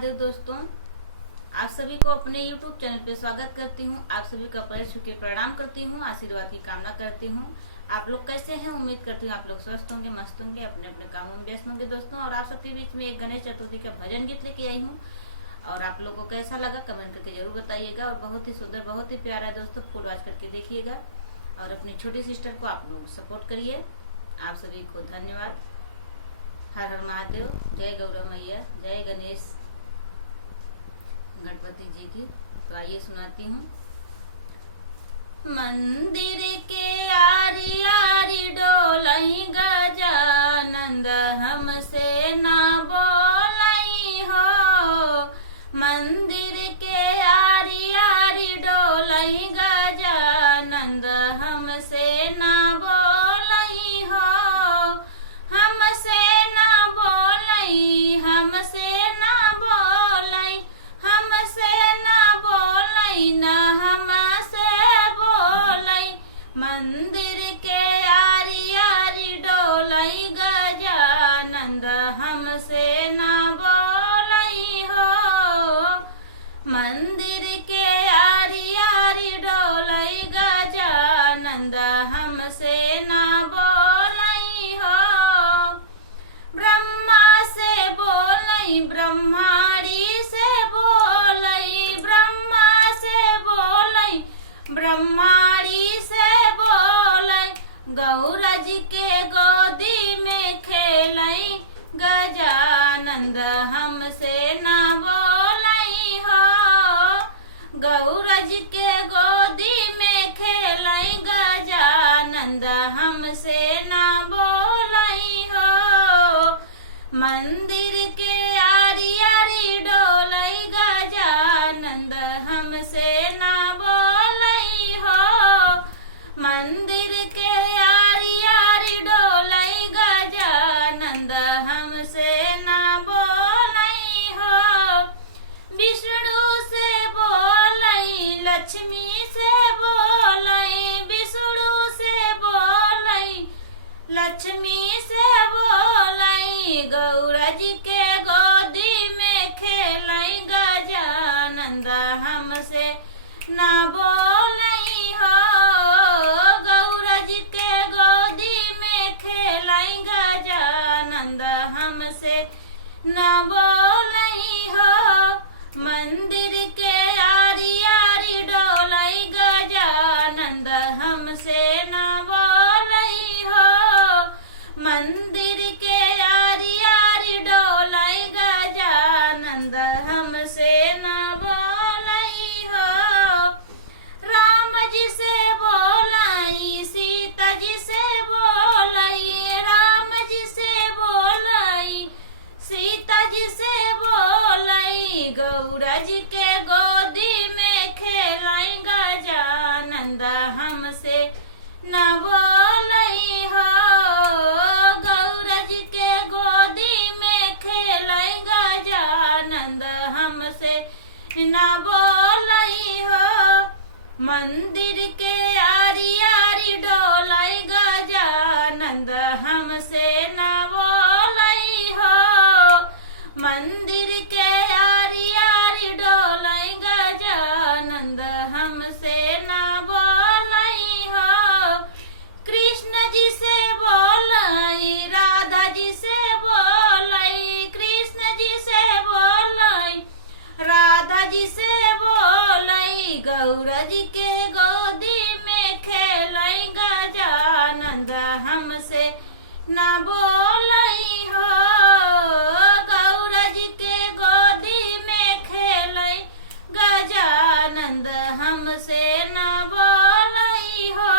महादेव दोस्तों, आप सभी को अपने YouTube चैनल पे स्वागत करती हूँ। आप सभी का पैर छू के प्रणाम करती हूँ, आशीर्वाद की कामना करती हूँ। आप लोग कैसे हैं? उम्मीद करती हूँ आप लोग स्वस्थ होंगे, मस्त होंगे, अपने अपने कामों में व्यस्त होंगे दोस्तों। और आप सबके बीच में एक गणेश चतुर्थी का भजन गीत लेके आई हूँ और आप लोगों को कैसा लगा कमेंट करके जरूर बताइएगा। और बहुत ही सुंदर, बहुत ही प्यारा है दोस्तों, फुल वॉच करके देखिएगा और अपनी छोटी सिस्टर को आप लोग सपोर्ट करिए। आप सभी को धन्यवाद। हर हर महादेव, जय गौरव मैया, जय गणेश गणपति जी की। तो आइए सुनाती हूँ। मंदिर के आरी आरी डोलई गजानंद, हमसे ना बोलई हो। मंदिर के आरी आरी डोलई गजानंद, हमसे ना बोलई हो। हमसे ना बोलई, हमसे ना बोलई, हमसे ना बोलई, ना हमसे बोलई। मंदिर के आरी आरी डोलई गजानंद, हमसे ना बोलई हो। मंदिर के आरी आरी डोलई गजानंद, हमसे ना बोलई हो। ब्रह्मा से बोलई, ब्रह्माणी से बोलई, ब्रह्मा से बोलई, ब्रह्माणी से बोलई। गौरा जी के गोदी में खेलई गजानंद, हमसे ना बोलई हो। गौरा जी के गोदी में खेलई गजानंद, हमसे ना बोलई हो। मंदिर के आरी आरी डोलई गजानंद, हमसे ना बोलई हो। मंदिर के आरी आरी डोलई गजानंद, हमसे ना बोलई हो। विष्णु से बोलई, लक्ष्मी से बोलई, विष्णु से बोलई, लक्ष्मी से बोलई। गौरा जी के गोदी में खेलई गजानंद, हमसे ना बोलई हो। गौरा जी के गोदी में खेलई गजानंद, हमसे ना बोलई हो। मंदिर के आरी आरी डोलई गजानंद, हमसे ना बोलई हो। मंदिर के आरी आरी डोलई गजानंद, हमसे ना बोलई हो। राम जी से बोलई, सीता जी से बोलई, राम जी से बोलई, सीता जी से बोलई। गौरा जी के गोदी में खेलई गजानंद, हमसे ना बोलई हो। गौरा जी के गोदी में खेलई गजानंद, हमसे ना बोलई हो। मंदिर के आरी आरी डोलई गजानंद, हमसे ना बोलई हो। मंदिर के आरी आरी डोलई गजानंद, हमसे ना बोलई हो। कृष्ण जी से बोलई, राधा जी से बोलई, कृष्ण जी से बोलई, राधा जी से बोलई। गौरा जी के गोदी में खेलई गजानंद, हमसे ना बोलई हो। गौरा जी के गोदी में खेलई गजानंद, हमसे ना बोलई हो।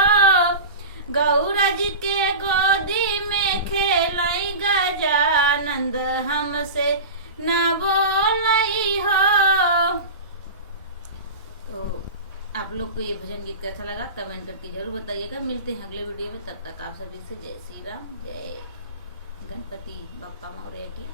गौरा जी के गोदी में खेलई गजानंद, हमसे ना बोलई हो। तो आप लोग को ये भजन गीत कैसा लगा कमेंट करके जरूर बताइएगा। मिलते हैं अगले वीडियो में, तब तक आप सभी से जय श्री राम, जय गणपति बप्पा मौर्य की।